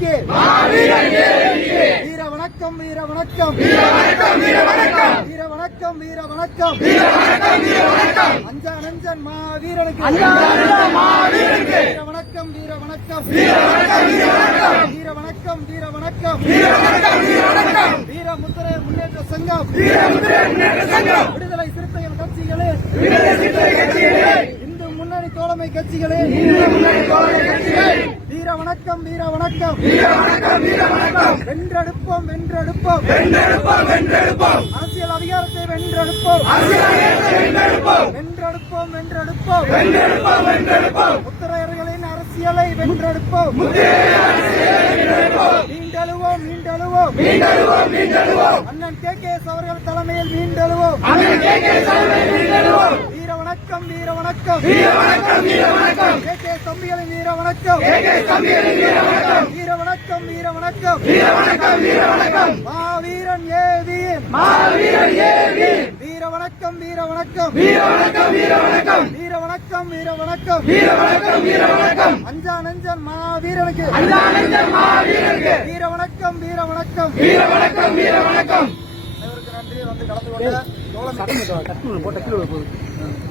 ஏவிக்கு வீர வணக்கம் வீர வணக்கம். வீர வணக்கம் வீர வணக்கம். அஞ்சா நஞ்சன் மா வீரனுக்கு வீர வணக்கம் வீர வணக்கம். வீர வணக்கம் வீர வணக்கம். வீர முத்திரை முன்னேற்ற சங்கம். விடுதலை சிறுத்தைகள் கட்சிகளே. முன்னணி தோழமை கட்சிகளே. வீர வணக்கம் வீர வணக்கம். வென்றெடுப்போம் வென்றெடுப்போம். வென்றெடுப்போம் வென்றெடுப்போம் அரசியல் அதிகாரத்தை வென்றெடுப்போம். வென்றெடுப்போம் வென்றெடுப்போம். முத்திரையர்களின் அரசியலை வென்றெடுப்போம். மீண்டெழுவோம் மீண்டெழுவோம். அண்ணன் கே கே எஸ் அவர்கள் தலைமையில் மீண்டெழுவோம் மீண்டெழுவோம். வீர வணக்கம் வீர வணக்கம் கே கே தம்பிகளின் வீர வணக்கம் வீர வணக்கம் வீர வணக்கம் மாவீரன் ஏ வீர் வீர வணக்கம் வீர வணக்கம் வீர வணக்கம் வீர வணக்கம் அஞ்சா நஞ்சன் மாவீரனுக்கு வீர வணக்கம் வீர வணக்கம் அனைவருக்கும் நன்றி வந்து கலந்து கொண்ட தோழமை